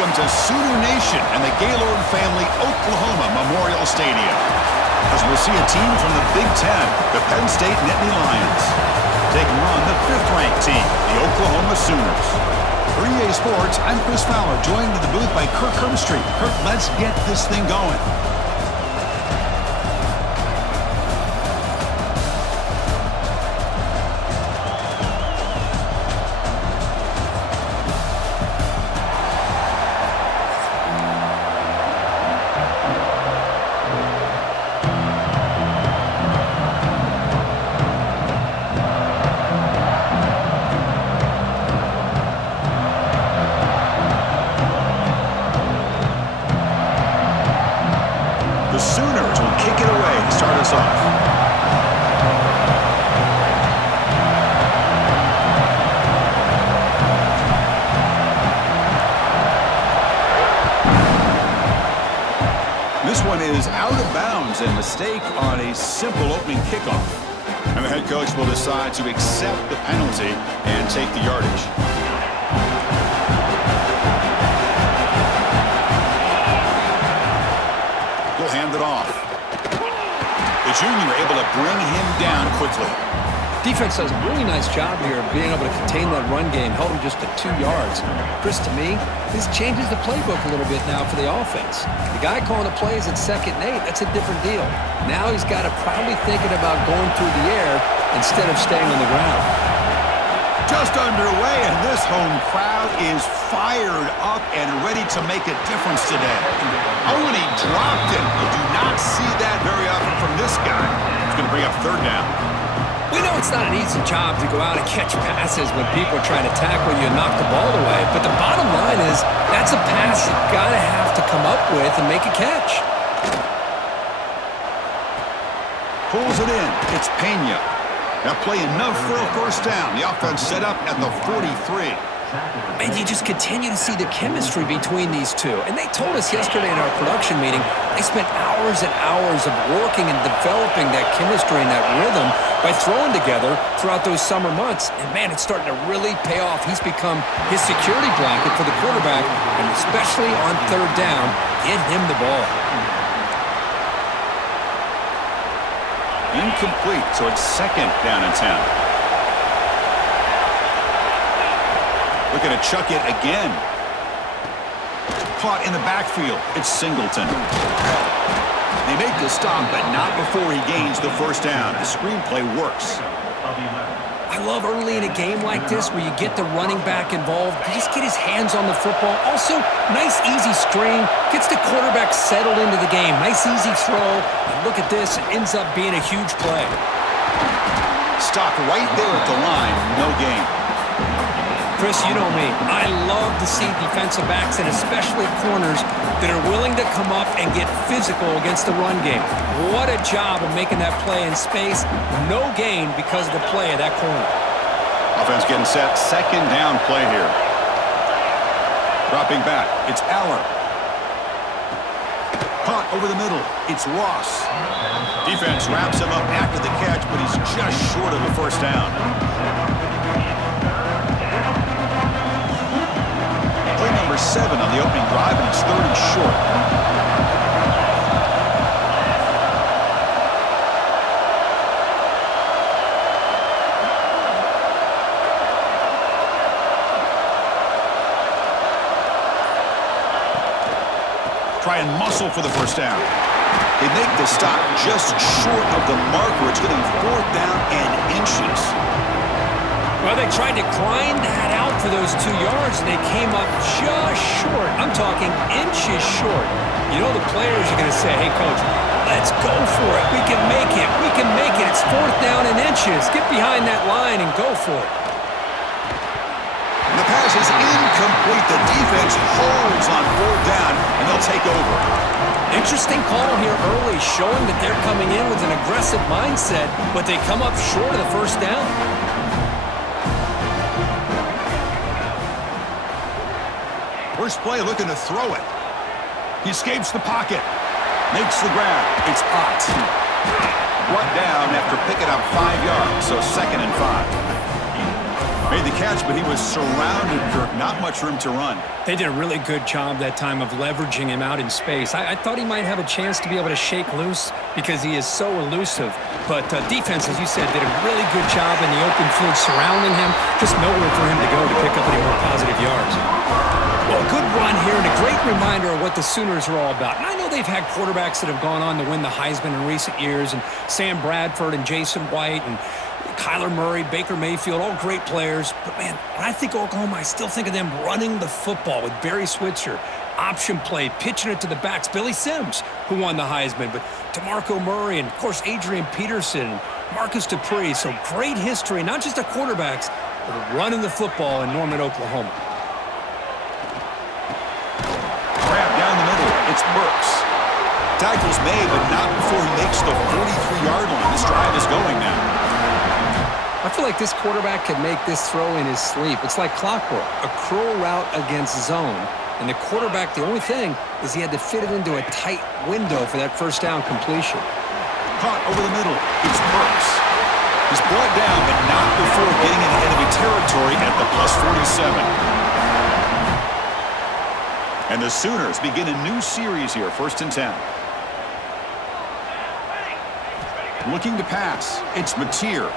Welcome to Sooner Nation and the Gaylord Family Oklahoma Memorial Stadium, as we'll see a team from the Big Ten, the Penn State Nittany Lions, taking on the 5th-ranked team, the Oklahoma Sooners. For EA Sports, I'm Chris Fowler, joined in the booth by Kirk Herbstreit. Kirk, let's get this thing going. This one is out of bounds, and mistake on a simple opening kickoff. And the head coach will decide to accept the penalty and take the yardage. He'll hand it off. The junior able to bring him down quickly. Defense does a really nice job here of being able to contain that run game, held him just to 2 yards. Chris, to me, this changes the playbook a little bit now for the offense. The guy calling the plays at 2nd and 8, that's a different deal. Now he's got to probably thinking about going through the air instead of staying on the ground. Just underway, and this home crowd is fired up and ready to make a difference today. Oh, and he dropped it. You do not see that very often from this guy. He's going to bring up 3rd down. We know it's not an easy job to go out and catch passes when people are trying to tackle you and knock the ball away. But the bottom line is that's a pass you've got to have to come up with and make a catch. Pulls it in. It's Pena. Now play enough for a 1st down. The offense set up at the 43. And you just continue to see the chemistry between these two. And they told us yesterday in our production meeting, they spent hours and hours of working and developing that chemistry and that rhythm by throwing together throughout those summer months. And, man, it's starting to really pay off. He's become his security blanket for the quarterback, and especially on 3rd down, get him the ball. Incomplete, so it's 2nd down and 10. Looking to chuck it again. Caught in the backfield. It's Singleton. They make the stop, but not before he gains the 1st down. The screenplay works. I love early in a game like this where you get the running back involved. You just get his hands on the football. Also, nice, easy screen. Gets the quarterback settled into the game. Nice, easy throw. And look at this. It ends up being a huge play. Stopped right there at the line. No gain. Chris, you know me. I love to see defensive backs and especially corners that are willing to come up and get physical against the run game. What a job of making that play in space. No gain because of the play of that corner. Offense getting set. 2nd down play here. Dropping back. It's Aller. Caught over the middle. It's Ross. Defense wraps him up after the catch, but he's just short of the 1st down. Play number 7 on the opening drive, and it's 3rd and short. Try and muscle for the 1st down. They make the stop just short of the marker. It's going to be 4th down and inches. Well, they tried to grind that out for those 2 yards, and they came up just short. I'm talking inches short. You know the players are going to say, hey, Coach, let's go for it. We can make it. We can make it. It's 4th down and inches. Get behind that line and go for it. The pass is incomplete. The defense holds on 4th down, and they'll take over. Interesting call here early, showing that they're coming in with an aggressive mindset, but they come up short of the 1st down. First play looking to throw it. He escapes the pocket. Makes the grab. It's Ott. Brought down after picking up 5 yards, so 2nd and 5. Made the catch, but he was surrounded, Kirk. Not much room to run. They did a really good job that time of leveraging him out in space. I thought he might have a chance to be able to shake loose because he is so elusive. But defense, as you said, did a really good job in the open field surrounding him. Just nowhere for him to go to pick up any more positive yards. Well, a good run here and a great reminder of what the Sooners are all about. And I know they've had quarterbacks that have gone on to win the Heisman in recent years, and Sam Bradford and Jason White and Kyler Murray, Baker Mayfield, all great players. But, man, when I think Oklahoma, I still think of them running the football with Barry Switzer, option play, pitching it to the backs. Billy Sims, who won the Heisman, but DeMarco Murray and, of course, Adrian Peterson, Marcus Dupree. So great history, not just of quarterbacks, but of running the football in Norman, Oklahoma. Grab down the middle. It's Burks. Tackle's made, but not before he makes the 43-yard line. This drive is going now. I feel like this quarterback could make this throw in his sleep. It's like clockwork, a curl route against zone. And the quarterback, the only thing is he had to fit it into a tight window for that first down completion. Caught over the middle. It's Burks. He's brought down, but not before getting into enemy territory at the +47. And the Sooners begin a new series here, 1st and 10. Looking to pass. It's Mateer.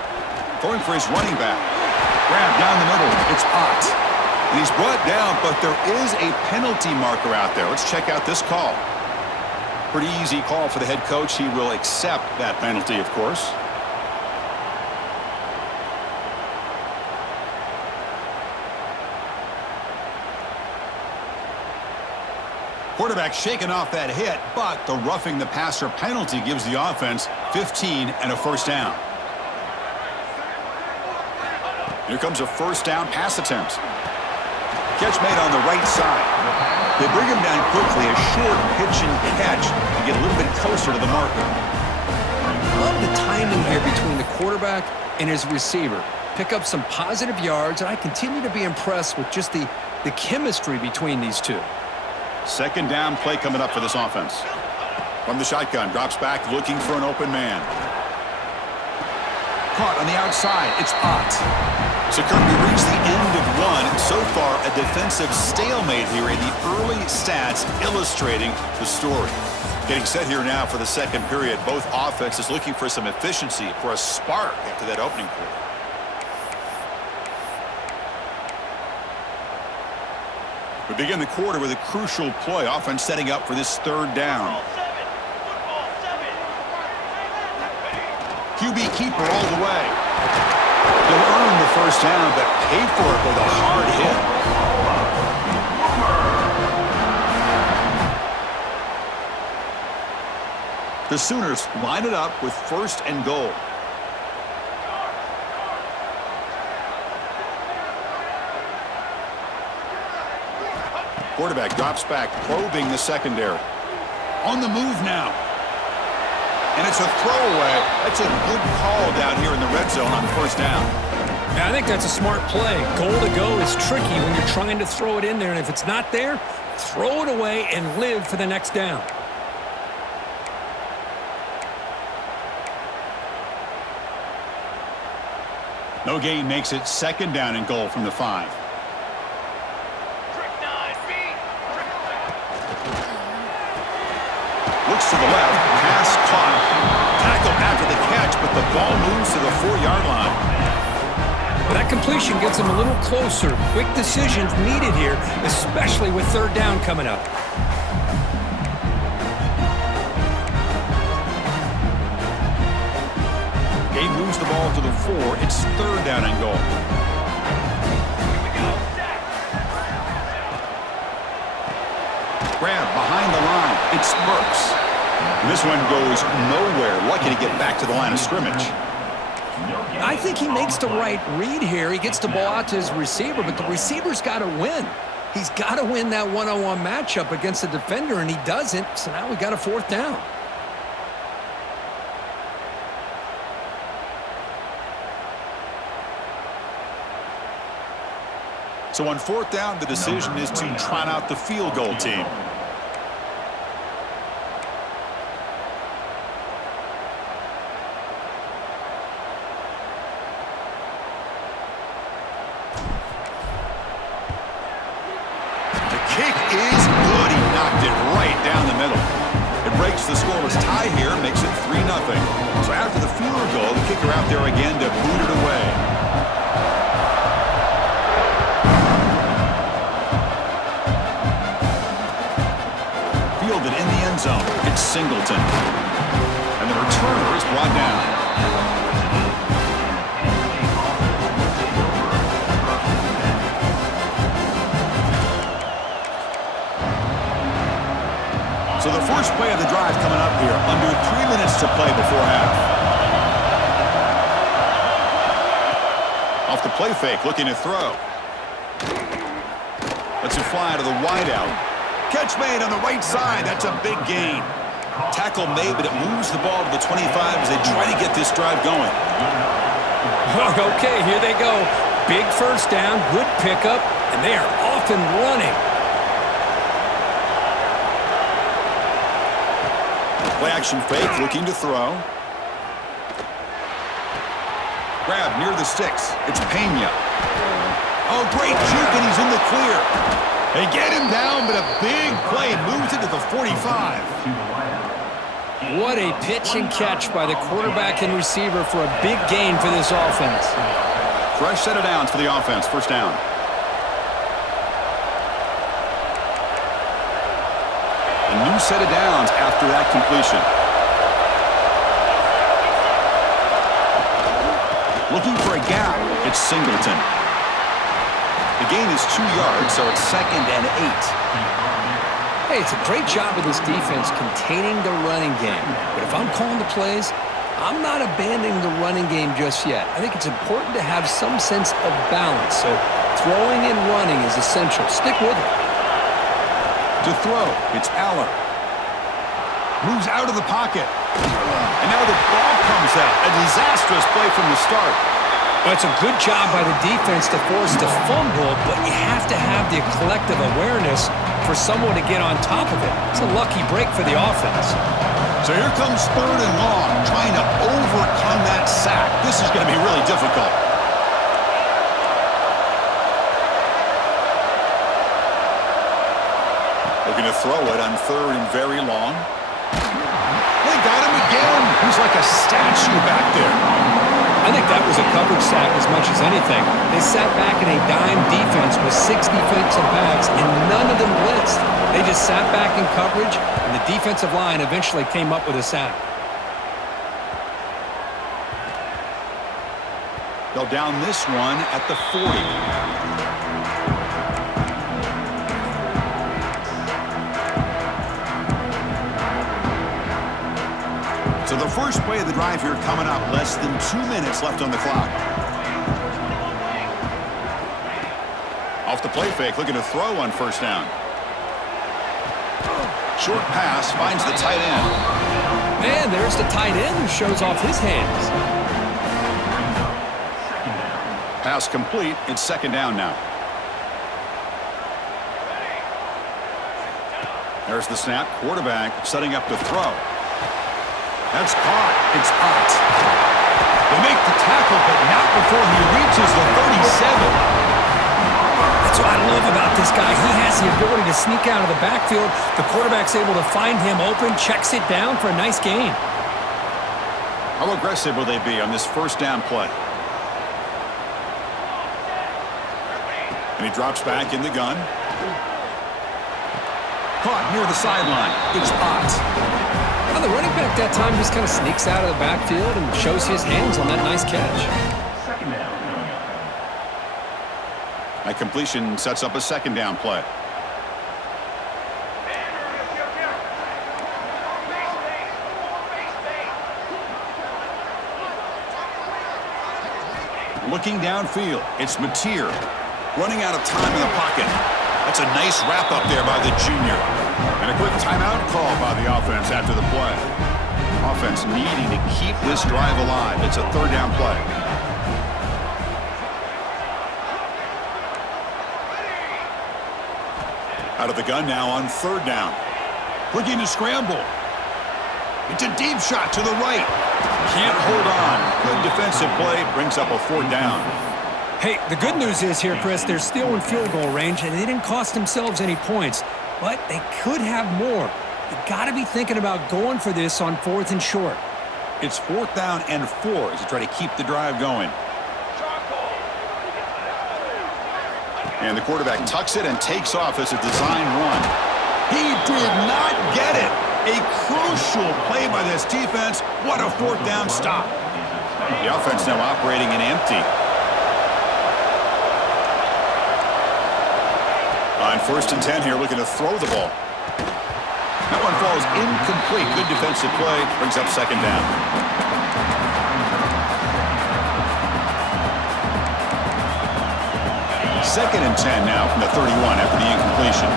Going for his running back. Grab down the middle. It's Ott. And he's brought down, but there is a penalty marker out there. Let's check out this call. Pretty easy call for the head coach. He will accept that penalty, of course. Quarterback shaking off that hit, but the roughing the passer penalty gives the offense 15 and a first down. Here comes a first down pass attempt. Catch made on the right side. They bring him down quickly, a short pitch and catch to get a little bit closer to the marker. Love the timing here between the quarterback and his receiver. Pick up some positive yards, and I continue to be impressed with just the chemistry between these two. Second down play coming up for this offense. From the shotgun, drops back looking for an open man. Caught on the outside. It's Ott. So Kirk, we reached the end of one. So far, a defensive stalemate here in the early stats illustrating the story. Getting set here now for the second period. Both offenses looking for some efficiency, for a spark after that opening quarter. We begin the quarter with a crucial play. Offense setting up for this third down. QB keeper all the way. They'll earn the first down, but pay for it with a hard hit. The Sooners line it up with 1st and goal. Quarterback drops back, probing the secondary. On the move now. And it's a throwaway. That's a good call down here in the red zone on 1st down. Yeah, I think that's a smart play. Goal to go is tricky when you're trying to throw it in there. And if it's not there, throw it away and live for the next down. No gain makes it 2nd down and goal from the 5. Looks to the left, pass caught. Tackle after the catch, but the ball moves to the 4-yard line. Well, that completion gets them a little closer. Quick decisions needed here, especially with 3rd down coming up. Gabe moves the ball to the 4. It's 3rd down and goal. Grab behind the line. It's Burks. And this one goes nowhere. Lucky to get back to the line of scrimmage. I think he makes the right read here. He gets the ball out to his receiver, but the receiver's got to win. He's got to win that one-on-one matchup against the defender, and he doesn't. So now we got a 4th down. So on 4th down, the decision is to trot out the field goal team. Plus, the scoreless tie here makes it 3-0. So after the field goal, the kicker out there again to boot it away. Fielded in the end zone. It's Singleton. And the returner is brought down. So the first play of the drive coming up here. Under 3 minutes to play before half. Off the play fake, looking to throw. Lets it fly to the wideout. Catch made on the right side. That's a big gain. Tackle made, but it moves the ball to the 25 as they try to get this drive going. Okay, here they go. Big first down, good pickup, and they are off and running. Play action fake, looking to throw. Grab near the sticks. It's Pena. Oh, great juke, and he's in the clear. They get him down, but a big play moves it to the 45. What a pitch and catch by the quarterback and receiver for a big gain for this offense. Fresh set of downs for the offense. First down. A new set of downs after that completion. Looking for a gap. It's Singleton. The gain is 2 yards, so it's 2nd and 8. Hey, it's a great job of this defense containing the running game. But if I'm calling the plays, I'm not abandoning the running game just yet. I think it's important to have some sense of balance. So throwing and running is essential. Stick with it. To throw, it's Allen. Moves out of the pocket. And now the ball comes out. A disastrous play from the start. Well, it's a good job by the defense to force the fumble, but you have to have the collective awareness for someone to get on top of it. It's a lucky break for the offense. So here comes 3rd and long, trying to overcome that sack. This is going to be really difficult. Looking to throw it on 3rd and very long. They got him again. He's like a statue back there. I think that was a coverage sack as much as anything. They sat back in a dime defense with 6 defensive backs, and none of them blitzed. They just sat back in coverage, and the defensive line eventually came up with a sack. They'll down this one at the 40. So the first play of the drive here coming up. Less than 2 minutes left on the clock. Off the play fake, looking to throw on first down. Short pass finds the tight end. Man, there's the tight end who shows off his hands. Pass complete. It's 2nd down now. There's the snap. Quarterback setting up to throw. That's caught. It's out. They make the tackle, but not before he reaches the 37. That's what I love about this guy. He has the ability to sneak out of the backfield. The quarterback's able to find him open, checks it down for a nice gain. How aggressive will they be on this first down play? And he drops back in the gun. Caught near the sideline. It's Ott. Well, the running back that time just kind of sneaks out of the backfield and shows his hands on that nice catch. That completion sets up a 2nd down play. Looking downfield, it's Mateer. Running out of time in the pocket. That's a nice wrap up there by the junior. And a quick timeout call by the offense after the play. Offense needing to keep this drive alive. It's a 3rd down play. Out of the gun now on 3rd down. Looking to scramble. It's a deep shot to the right. Can't hold on. Good defensive play brings up a 4th down. Hey, the good news is here, Chris, they're still in field goal range, and they didn't cost themselves any points. But they could have more. You got to be thinking about going for this on 4th and short. It's 4th down and 4 as you try to keep the drive going. And the quarterback tucks it and takes off as a design run. He did not get it. A crucial play by this defense. What a 4th down stop. The offense now operating in empty. On 1st and 10 here, looking to throw the ball. That one falls incomplete. Good defensive play. Brings up 2nd down. Second and 10 now from the 31 after the incompletion.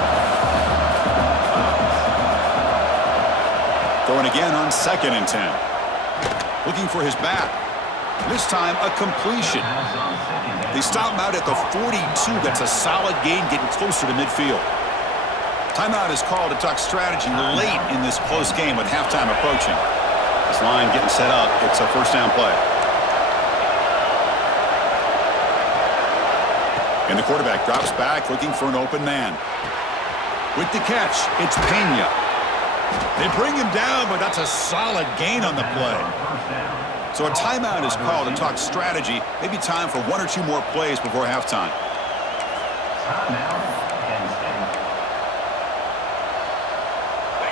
Going again on 2nd and 10. Looking for his back. This time a completion. They stop him out at the 42. That's a solid gain, getting closer to midfield. Timeout is called to talk strategy late in this close game with halftime approaching. This line getting set up. It's a 1st down play. And the quarterback drops back looking for an open man. With the catch, it's Pena. They bring him down, but that's a solid gain on the play. So a timeout is called to talk strategy. Maybe time for 1 or 2 more plays before halftime.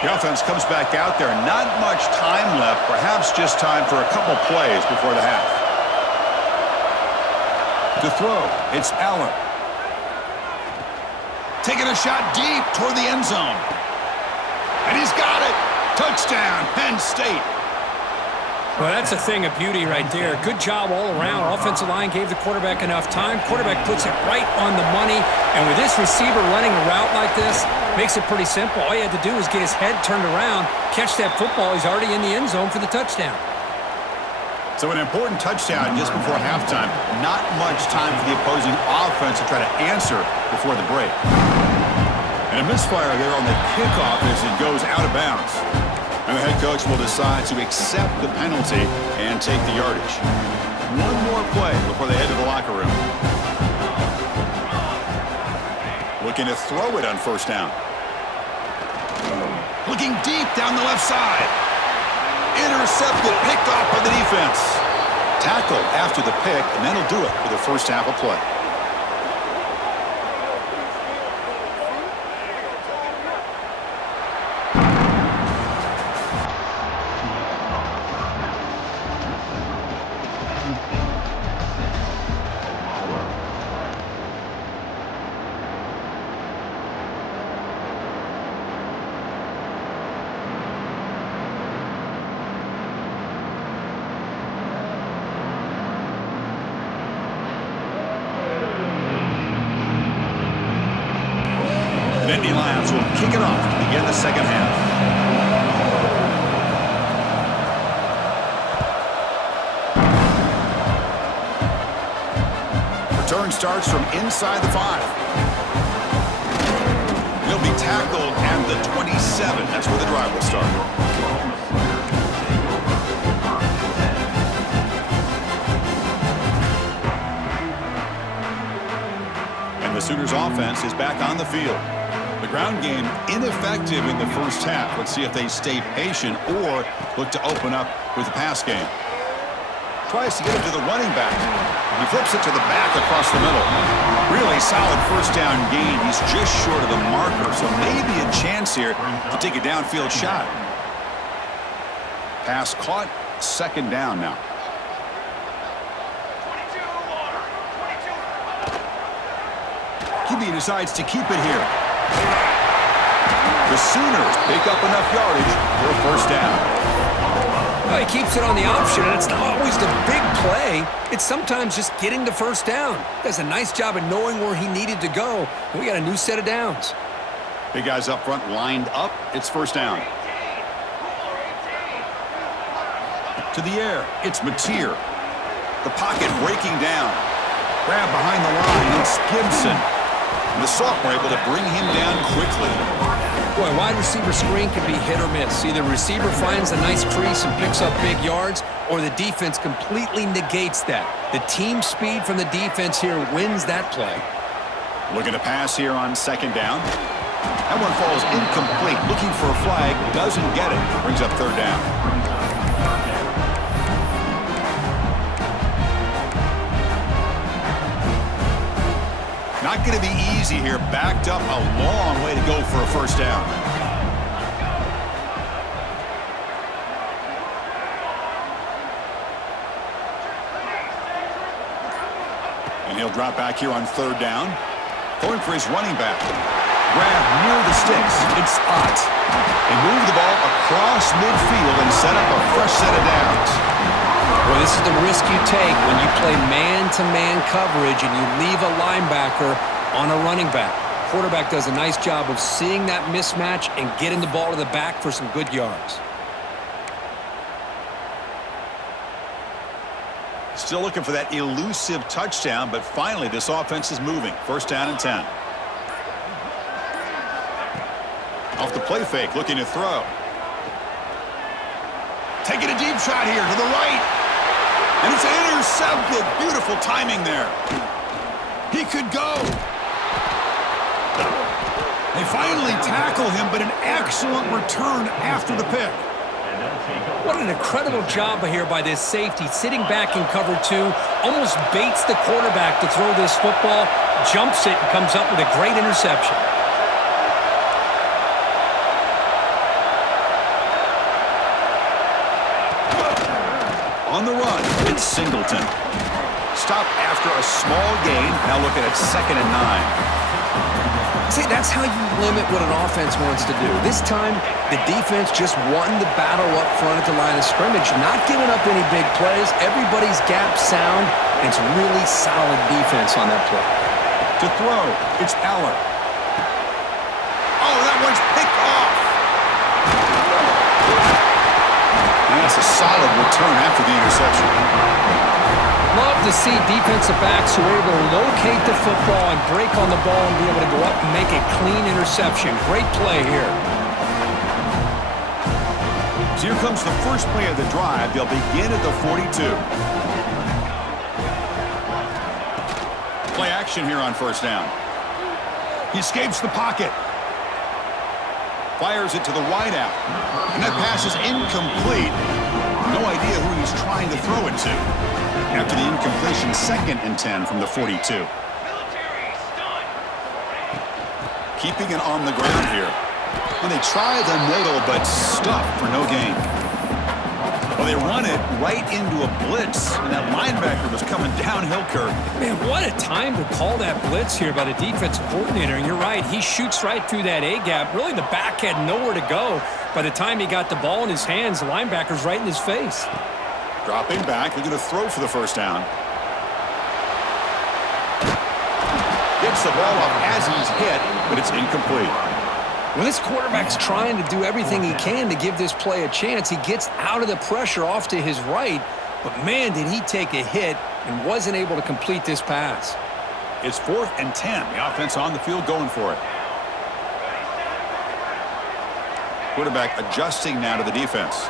The offense comes back out there. Not much time left. Perhaps just time for a couple plays before the half. To throw, it's Allen. Taking a shot deep toward the end zone. And he's got it. Touchdown, Penn State. Well, that's a thing of beauty right there. Good job all around. Offensive line gave the quarterback enough time. Quarterback puts it right on the money. And with this receiver running a route like this, makes it pretty simple. All you had to do was get his head turned around, catch that football. He's already in the end zone for the touchdown. So an important touchdown just before halftime. Not much time for the opposing offense to try to answer before the break. And a misfire there on the kickoff as it goes out of bounds. And the head coach will decide to accept the penalty and take the yardage. One more play before they head to the locker room. Looking to throw it on 1st down. Looking deep down the left side. Intercepted, picked off by the defense. Tackled after the pick, and that'll do it for the 1st half of play. Lions will kick it off to begin the 2nd half. Return starts from inside the 5. He'll be tackled at the 27. That's where the drive will start. And the Sooners offense is back on the field. The ground game ineffective in the 1st half. Let's see if they stay patient or look to open up with the pass game. Tries to get it to the running back. He flips it to the back across the middle. Really solid 1st down gain. He's just short of the marker, so maybe a chance here to take a downfield shot. Pass caught, 2nd down now. QB decides to keep it here. The Sooners pick up enough yardage for a 1st down. Well, he keeps it on the option, and it's not always the big play. It's sometimes just getting the 1st down. Does a nice job of knowing where he needed to go. We got a new set of downs. Big guys up front lined up. It's 1st down. To the air, it's Mateer. The pocket breaking down. Grab behind the line, it's Gibson. And the sophomore able to bring him down quickly. Boy, wide receiver screen can be hit or miss. Either receiver finds a nice crease and picks up big yards, or the defense completely negates that. The team speed from the defense here wins that play. Looking to pass here on 2nd down. That one falls incomplete. Looking for a flag. Doesn't get it. Brings up third down. Not going to be easy here. Backed up a long way to go for a first down. And he'll drop back here on third down. Going for his running back. Grab near the sticks. Good spot. They move the ball across midfield and set up a fresh set of downs. Well, this is the risk you take when you play man-to-man coverage and you leave a linebacker on a running back. Quarterback does a nice job of seeing that mismatch and getting the ball to the back for some good yards. Still looking for that elusive touchdown, but finally this offense is moving. First down and 10. Off the play fake, looking to throw. Taking a deep shot here to the right. And it's intercepted. Beautiful timing there. He could go. They finally tackle him, but an excellent return after the pick. What an incredible job here by this safety. Sitting back in cover two, almost baits the quarterback to throw this football, jumps it, and comes up with a great interception. On the run, it's Singleton. Stop after a small gain. Now looking at 2nd and 9. See, that's how you limit what an offense wants to do. This time, the defense just won the battle up front at the line of scrimmage, not giving up any big plays. Everybody's gap sound, and it's really solid defense on that play. To throw, it's Aller. Oh, that one's picked off. And that's a solid return after the interception. Love to see defensive backs who are able to locate the football and break on the ball and be able to go up and make a clean interception. Great play here. So here comes the first play of the drive. They'll begin at the 42. Play action here on first down. He escapes the pocket. Fires it to the wideout. And that pass is incomplete. No idea who he's trying to throw it to. After the incompletion, 2nd and 10 from the 42. Keeping it on the ground here. And they try the middle, but stuffed for no gain. Well, they run it right into a blitz, and that linebacker was coming downhill, Kirk. Man, what a time to call that blitz here by the defensive coordinator. And you're right, he shoots right through that A-gap. Really, the back had nowhere to go. By the time he got the ball in his hands, the linebacker's right in his face. Dropping back, they're going to throw for the first down. Gets the ball off as he's hit, but it's incomplete. Well, this quarterback's trying to do everything he can to give this play a chance. He gets out of the pressure off to his right, but man, did he take a hit and wasn't able to complete this pass. It's 4th and 10. The offense on the field going for it. Quarterback adjusting now to the defense.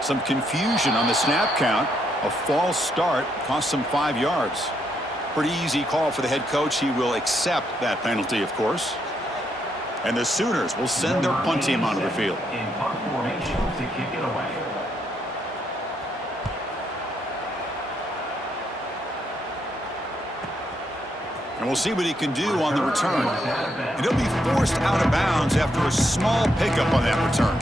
Some confusion on the snap count. A false start cost them 5 yards. Pretty easy call for the head coach. He will accept that penalty, of course. And the Sooners will send their punt team onto the field. In punt formation to kick it away. And we'll see what he can do on the return. And he'll be forced out of bounds after a small pickup on that return.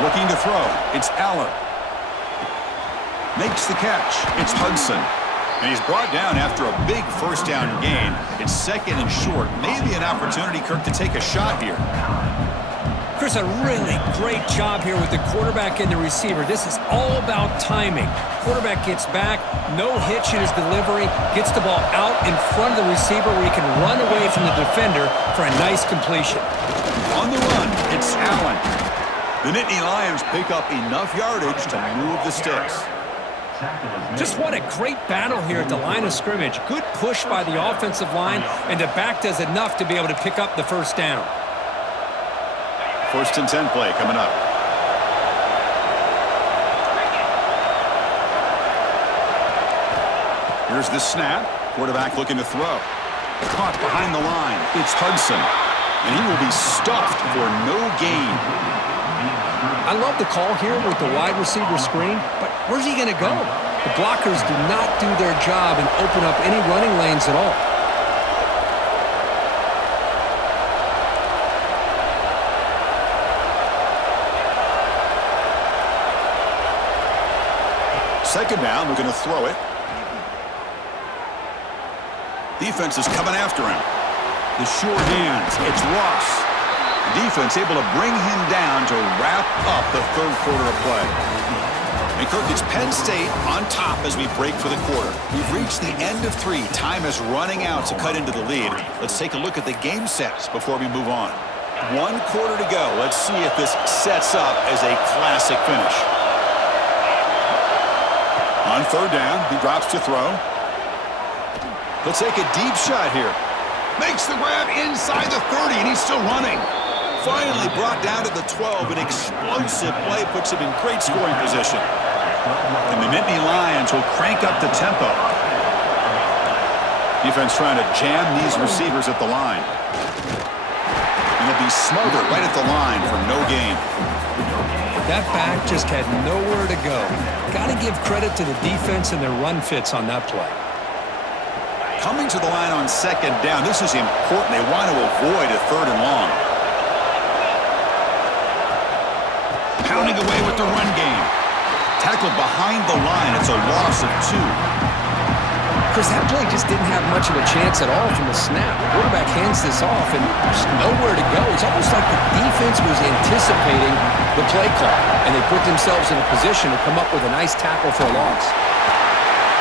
Looking to throw. It's Aller. Makes the catch. It's Hudson. And he's brought down after a big first down gain. It's 2nd and short. Maybe an opportunity, Kirk, to take a shot here. Chris, a really great job here with the quarterback and the receiver. This is all about timing. Quarterback gets back, no hitch in his delivery, gets the ball out in front of the receiver where he can run away from the defender for a nice completion. On the run, it's Allen. The Nittany Lions pick up enough yardage to move the sticks. Just what a great battle here at the line of scrimmage. Good push by the offensive line, and the back does enough to be able to pick up the first down. 1st and 10 play coming up. Here's the snap. Quarterback looking to throw. Caught behind the line. It's Hudson. And he will be stuffed for no gain. I love the call here with the wide receiver screen, but where's he going to go? The blockers do not do their job and open up any running lanes at all. Second down, we're going to throw it. Defense is coming after him. The short hands, it's Ross. Defense able to bring him down to wrap up the 3rd quarter of play. And Kirk, it's Penn State on top as we break for the quarter. We've reached the end of 3. Time is running out to cut into the lead. Let's take a look at the game sets before we move on. 1 quarter to go. Let's see if this sets up as a classic finish. On 3rd down, he drops to throw. He'll take a deep shot here. Makes the grab inside the 30, and he's still running. Finally brought down to the 12. An explosive play puts him in great scoring position. And the Nittany Lions will crank up the tempo. Defense trying to jam these receivers at the line. And they'll be smothered right at the line for no gain. That back just had nowhere to go. Got to give credit to the defense and their run fits on that play. Coming to the line on 2nd down, this is important. They want to avoid a 3rd and long. Pounding away with the run game. Tackled behind the line. It's a loss of 2. Chris, that play just didn't have much of a chance at all from the snap. The quarterback hands this off, and there's nowhere to go. It's almost like the defense was anticipating the play call, and they put themselves in a position to come up with a nice tackle for a loss.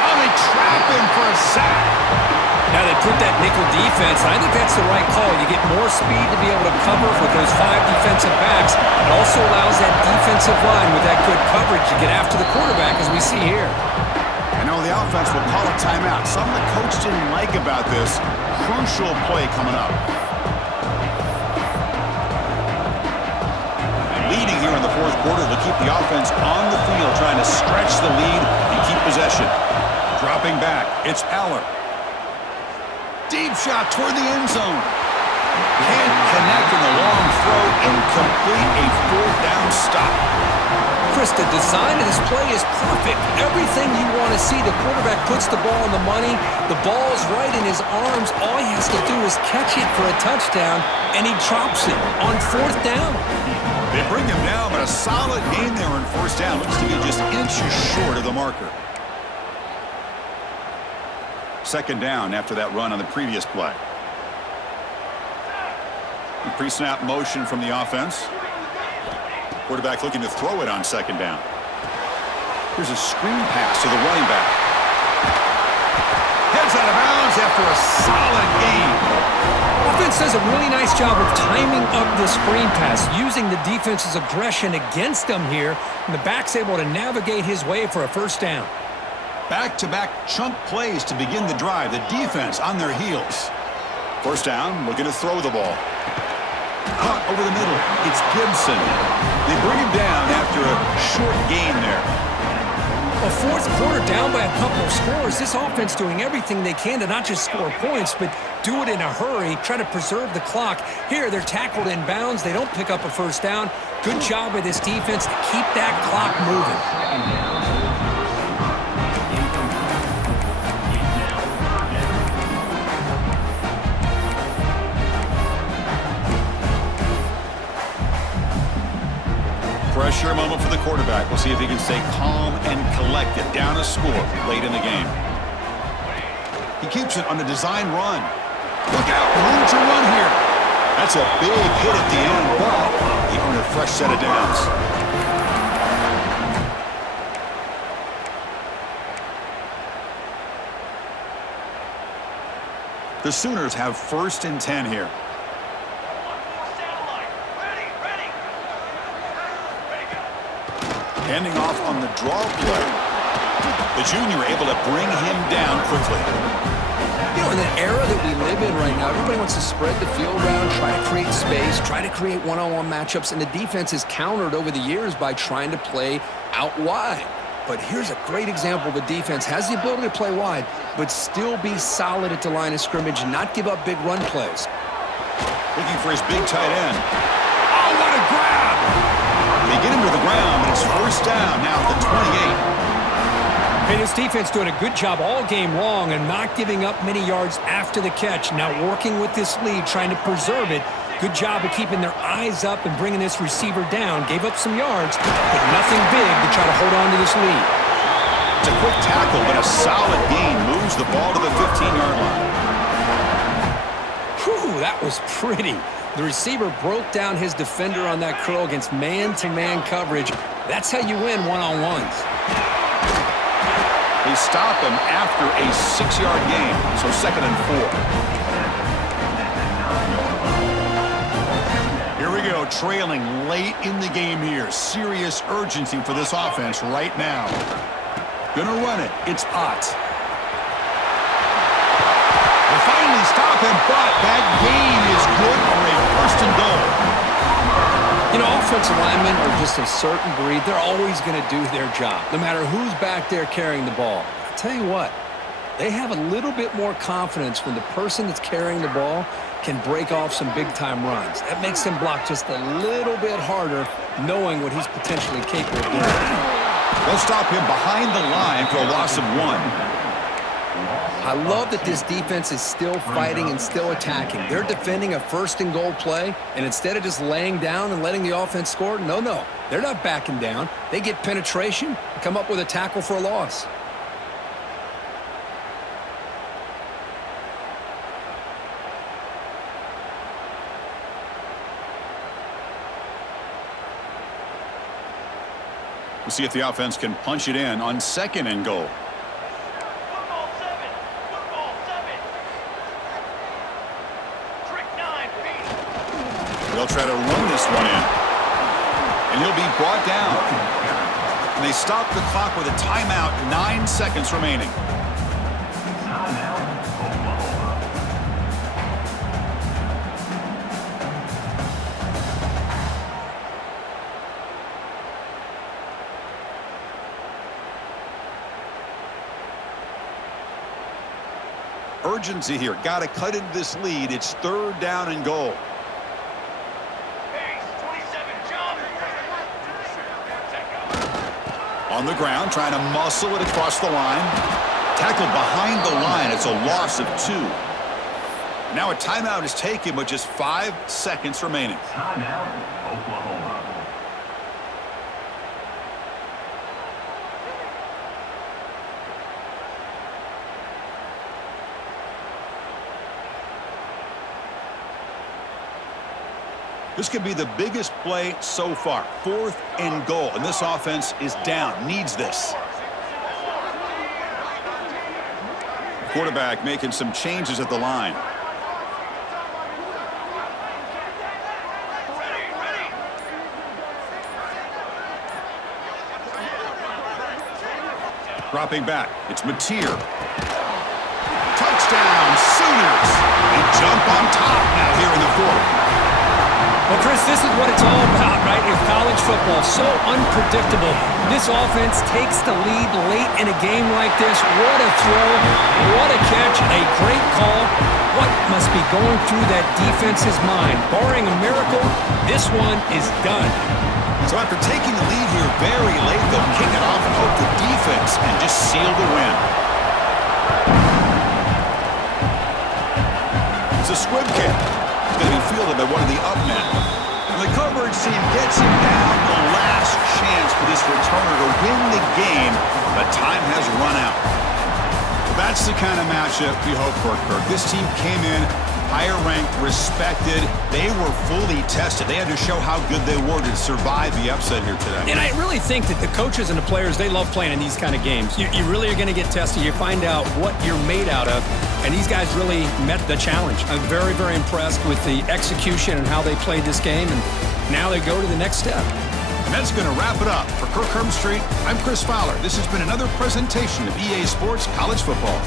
Oh, they trap him for a sack. Now they put that nickel defense, and I think that's the right call. You get more speed to be able to cover with those 5 defensive backs. It also allows that defensive line with that good coverage to get after the quarterback, as we see here. I know the offense will call a timeout. Something the coach didn't like about this. Crucial play coming up. Leading here in the 4th quarter to keep the offense on the field, trying to stretch the lead and keep possession. Dropping back, it's Aller. Deep shot toward the end zone. Can't connect in the long throw and complete a 4th down stop. Chris, the design of this play is perfect. Everything you want to see. The quarterback puts the ball on the money. The ball's right in his arms. All he has to do is catch it for a touchdown, and he drops it on 4th down. They bring him down, but a solid gain there on 1st down. Looks to be just inches short of the marker. 2nd down after that run on the previous play. Pre-snap motion from the offense. Quarterback looking to throw it on 2nd down. Here's a screen pass to the running back. Heads out of bounds after a solid gain. Offense does a really nice job of timing up the screen pass, using the defense's aggression against them here, and the back's able to navigate his way for a 1st down. Back-to-back chunk plays to begin the drive. The defense on their heels. 1st down, looking to throw the ball. Caught over the middle. It's Gibson. They bring him down after a short gain there. A 4th quarter down by a couple of scores. This offense doing everything they can to not just score points, but do it in a hurry, try to preserve the clock. Here, they're tackled in bounds. They don't pick up a 1st down. Good job by this defense to keep that clock moving. Pressure moment for the quarterback. We'll see if he can stay calm and collected. Down a score late in the game. He keeps it on the design run. Look out, room to run here. That's a big hit at the end, but he earned a fresh set of downs. The Sooners have 1st and 10 here. Ending off on the draw play. The junior able to bring him down quickly. You know, in the era that we live in right now, everybody wants to spread the field around, try to create space, try to create one-on-one matchups, and the defense is countered over the years by trying to play out wide. But here's a great example of a defense has the ability to play wide, but still be solid at the line of scrimmage and not give up big run plays. Looking for his big tight end. Oh, what a grab! They get him to the ground, but it's first down now at the 28. Hey, this defense doing a good job all game long and not giving up many yards after the catch. Now working with this lead, trying to preserve it. Good job of keeping their eyes up and bringing this receiver down. Gave up some yards, but nothing big to try to hold on to this lead. It's a quick tackle, but a solid gain moves the ball to the 15-yard line. Whew, that was pretty. The receiver broke down his defender on that curl against man-to-man coverage. That's how you win one-on-ones. They stop him after a 6-yard gain, so 2nd and 4. Here we go, trailing late in the game here. Serious urgency for this offense right now. Gonna run it. It's Ott. They finally stop him, but that gain is good for a 1st and goal. You know, offensive linemen are just a certain breed. They're always going to do their job, no matter who's back there carrying the ball. I'll tell you what, they have a little bit more confidence when the person that's carrying the ball can break off some big-time runs. That makes them block just a little bit harder, knowing what he's potentially capable of doing. They'll stop him behind the line for a loss of 1. I love that this defense is still fighting and still attacking. They're defending a 1st and goal play, and instead of just laying down and letting the offense score, no, they're not backing down. They get penetration and come up with a tackle for a loss. We'll see if the offense can punch it in on 2nd and goal. They'll try to run this one in. And he'll be brought down. And they stop the clock with a timeout, 9 seconds remaining. Urgency here. Got to cut into this lead. It's 3rd down and goal. On the ground, trying to muscle it across the line. Tackled behind the line. It's a loss of 2. Now a timeout is taken with just 5 seconds remaining. Timeout, Oklahoma. This could be the biggest play so far. 4th and goal, and this offense is down. Needs this. Quarterback making some changes at the line. Dropping back. It's Mateer. Touchdown, Sooners. They jump on top now here in the 4th. Well, Chris, this is what it's all about, right? In college football, so unpredictable. This offense takes the lead late in a game like this. What a throw, what a catch, a great call. What must be going through that defense's mind? Barring a miracle, this one is done. So after taking the lead here very late, they'll kick it off and hope the defense can just seal the win. It's a squib kick. It's going to be fielded by one of the up men. And the coverage team gets him down. The last chance for this returner to win the game, but time has run out. That's the kind of matchup we hope for, Kirk. This team came in higher ranked, respected. They were fully tested. They had to show how good they were to survive the upset here today. And I really think that the coaches and the players, they love playing in these kind of games. You really are going to get tested. You find out what you're made out of. And these guys really met the challenge. I'm very, very impressed with the execution and how they played this game. And now they go to the next step. And that's going to wrap it up. For Kirk Street, I'm Chris Fowler. This has been another presentation of EA Sports College Football.